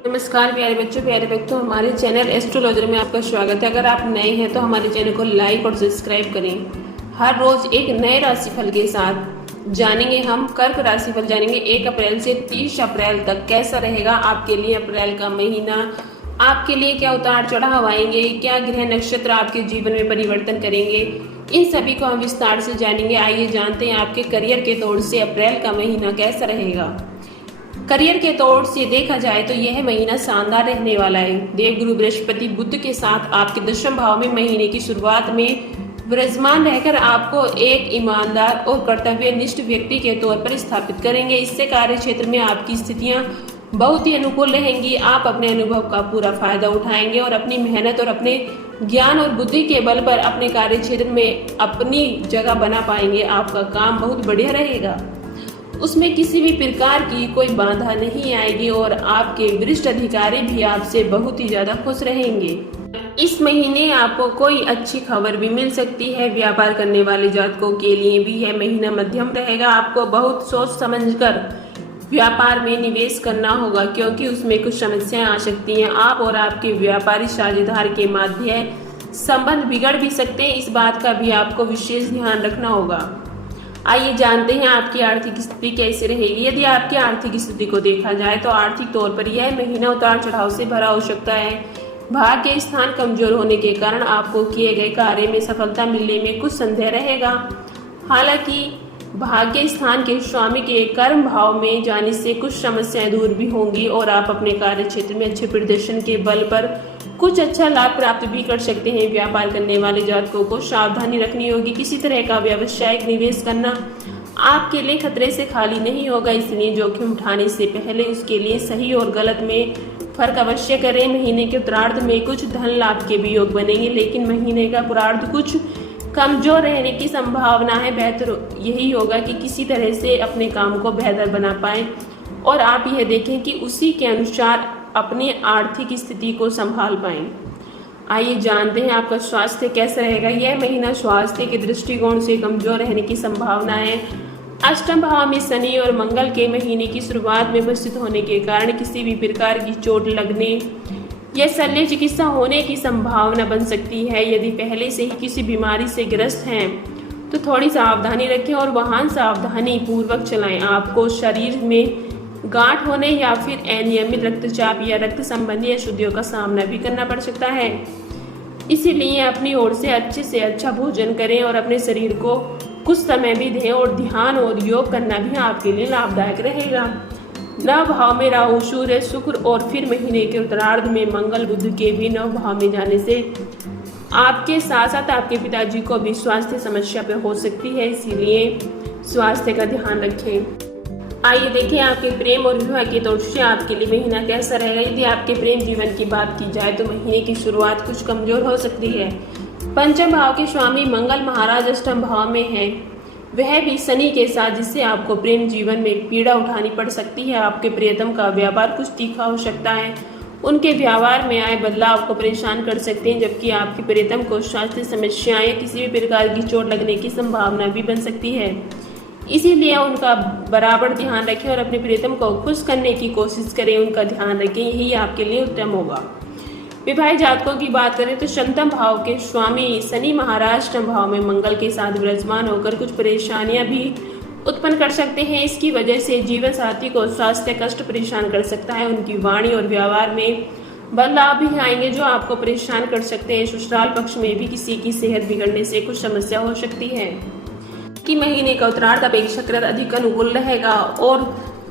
नमस्कार प्यारे बच्चों, प्यारे भक्तों, हमारे चैनल एस्ट्रोलॉजर में आपका स्वागत है। अगर आप नए हैं तो हमारे चैनल को लाइक और सब्सक्राइब करें। हर रोज एक नए राशिफल के साथ जानेंगे हम कर्क राशिफल जानेंगे 1 अप्रैल से 30 अप्रैल तक कैसा रहेगा आपके लिए अप्रैल का महीना। आपके लिए क्या उतार चढ़ाव आएंगे, क्या ग्रह नक्षत्र आपके जीवन में परिवर्तन करेंगे, इन सभी को हम विस्तार से जानेंगे। आइए जानते हैं आपके करियर के तौर से अप्रैल का महीना कैसा रहेगा। करियर के तौर से देखा जाए तो यह महीना शानदार रहने वाला है। देवगुरु बृहस्पति बुध के साथ आपके 10वें भाव में महीने की शुरुआत में विराजमान रहकर आपको एक ईमानदार और कर्तव्यनिष्ठ व्यक्ति के तौर पर स्थापित करेंगे। इससे कार्य क्षेत्र में आपकी स्थितियां बहुत ही अनुकूल रहेंगी। आप अपने अनुभव का पूरा फायदा उठाएंगे और अपनी मेहनत और अपने ज्ञान और बुद्धि के बल पर अपने कार्य क्षेत्र में अपनी जगह बना पाएंगे। आपका काम बहुत बढ़िया रहेगा, उसमें किसी भी प्रकार की कोई बाधा नहीं आएगी और आपके वरिष्ठ अधिकारी भी आपसे बहुत ही ज्यादा खुश रहेंगे। इस महीने आपको कोई अच्छी खबर भी मिल सकती है। व्यापार करने वाले जातकों के लिए भी यह महीना मध्यम रहेगा। आपको बहुत सोच समझकर व्यापार में निवेश करना होगा, क्योंकि उसमें कुछ समस्याएं आ सकती हैं। आप और आपके व्यापारी साझेदार के मध्य संबंध बिगड़ भी सकते हैं। इस बात का भी आपको विशेष ध्यान रखना होगा। आइए जानते हैं आपकी आर्थिक स्थिति कैसे रहेगी। यदि आपकी आर्थिक स्थिति को देखा जाए तो आर्थिक तौर पर यह महीना उतार चढ़ाव से भरा हो सकता है। भाग्य स्थान कमजोर होने के कारण आपको किए गए कार्य में सफलता मिलने में कुछ संदेह रहेगा। हालांकि भाग्य स्थान के स्वामी के कर्म भाव में जाने से कुछ समस्याएं दूर भी होंगी और आप अपने कार्य क्षेत्र में अच्छे प्रदर्शन के बल पर कुछ अच्छा लाभ प्राप्त भी कर सकते हैं। व्यापार करने वाले जातकों को सावधानी रखनी होगी। किसी तरह का व्यावसायिक निवेश करना आपके लिए खतरे से खाली नहीं होगा, इसलिए जोखिम उठाने से पहले उसके लिए सही और गलत में फर्क अवश्य करें। महीने के उत्तरार्ध में कुछ धन लाभ के भी योग बनेंगे, लेकिन महीने का पूर्वार्ध कुछ कमजोर रहने की संभावना है। बेहतर यही होगा कि किसी तरह से अपने काम को बेहतर बना पाएं और आप यह देखें कि उसी के अनुसार अपनी आर्थिक स्थिति को संभाल पाएं। आइए जानते हैं आपका स्वास्थ्य कैसा रहेगा। यह महीना स्वास्थ्य के दृष्टिकोण से कमजोर रहने की संभावना है। 8वें भाव में शनि और मंगल के महीने की शुरुआत में उपस्थित होने के कारण किसी भी प्रकार की चोट लगने या शल्य चिकित्सा होने की संभावना बन सकती है। यदि पहले से ही किसी बीमारी से ग्रस्त हैं तो थोड़ी सावधानी रखें और वाहन सावधानी पूर्वक चलाएं। आपको शरीर में गांठ होने या फिर अनियमित रक्तचाप या रक्त संबंधी अशुद्धियों का सामना भी करना पड़ सकता है। इसीलिए अपनी ओर से अच्छा भोजन करें और अपने शरीर को कुछ समय भी दें और ध्यान और योग करना भी आपके लिए लाभदायक रहेगा। 9 भाव में राहु, सूर्य, शुक्र और फिर महीने के उत्तरार्ध में मंगल बुध के भी 9 भाव में जाने से आपके साथ साथ आपके पिताजी को भी स्वास्थ्य समस्या पे हो सकती है, इसीलिए स्वास्थ्य का ध्यान रखें। आइए देखें आपके प्रेम और विवाह के तौर से आपके लिए महीना कैसा रहेगा। यदि आपके प्रेम जीवन की बात की जाए तो महीने की शुरुआत कुछ कमजोर हो सकती है। 5वें भाव के स्वामी मंगल महाराज 8वें भाव में है, वह भी शनि के साथ, जिससे आपको प्रेम जीवन में पीड़ा उठानी पड़ सकती है। आपके प्रियतम का व्यवहार कुछ तीखा हो सकता है। उनके व्यवहार में आए बदलाव आपको परेशान कर सकते हैं, जबकि आपके प्रियतम को स्वास्थ्य समस्याएं किसी भी प्रकार की चोट लगने की संभावना भी बन सकती है। इसीलिए उनका बराबर ध्यान रखें और अपने प्रियतम को खुश करने की कोशिश करें, उनका ध्यान रखें, यही आपके लिए उत्तम होगा। विवाहित जातकों की बात करें तो 7वें भाव के स्वामी शनि महाराज 8वें भाव में मंगल के साथ विराजमान होकर कुछ परेशानियां भी उत्पन्न कर सकते हैं। इसकी वजह से जीवन साथी को स्वास्थ्य कष्ट परेशान कर सकता है। उनकी वाणी और व्यवहार में बदलाव भी आएंगे जो आपको परेशान कर सकते हैं। ससुराल पक्ष में भी किसी की सेहत बिगड़ने से कुछ समस्या हो सकती है। कि महीने का उत्तरार्ध अपेक्षाकृत अधिक अनुकूल रहेगा और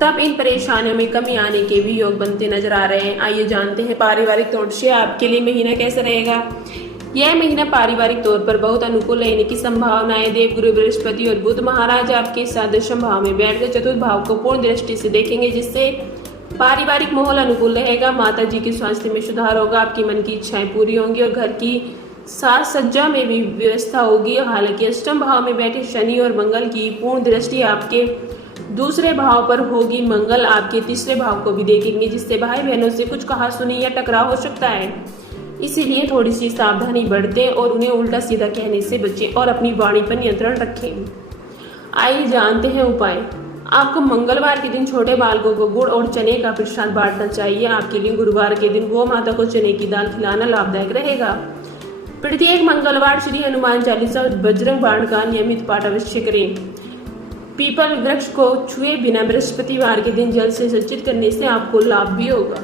तब इन परेशानियों में कमी आने के भी योग बनते नजर आ रहे हैं। आइए जानते हैं पारिवारिक तौर से आपके लिए महीना कैसा रहेगा। यह महीना पारिवारिक तौर पर बहुत अनुकूल रहने की संभावना है। देवगुरु बृहस्पति और बुध महाराज आपके 10वें भाव में बैठकर चतुर्थ भाव को पूर्ण दृष्टि से देखेंगे, जिससे पारिवारिक माहौल अनुकूल रहेगा। माता जी के स्वास्थ्य में सुधार होगा, आपकी मन की इच्छाएं पूरी होंगी और घर की साज सज्जा में भी व्यवस्था होगी। हालांकि 8वें भाव में बैठे शनि और मंगल की पूर्ण दृष्टि आपके 2 भाव पर होगी। मंगल आपके 3 भाव को भी देखेंगे, जिससे भाई बहनों से कुछ कहासुनी या टकराव हो सकता है। इसीलिए थोड़ी सी सावधानी बरतें और उन्हें उल्टा सीधा कहने से बचें और अपनी वाणी पर नियंत्रण रखें। आइए जानते हैं उपाय। आपको मंगलवार के दिन छोटे बालकों को गुड़ और चने का प्रसाद बांटना चाहिए। आपके लिए गुरुवार के दिन गौ माता को चने की दाल खिलाना लाभदायक रहेगा। प्रत्येक मंगलवार श्री हनुमान चालीसा और बजरंग बाण का नियमित पाठ अवश्य करें। पीपल वृक्ष को छुए बिना बृहस्पतिवार के दिन जल से सिंचित करने से आपको लाभ भी होगा।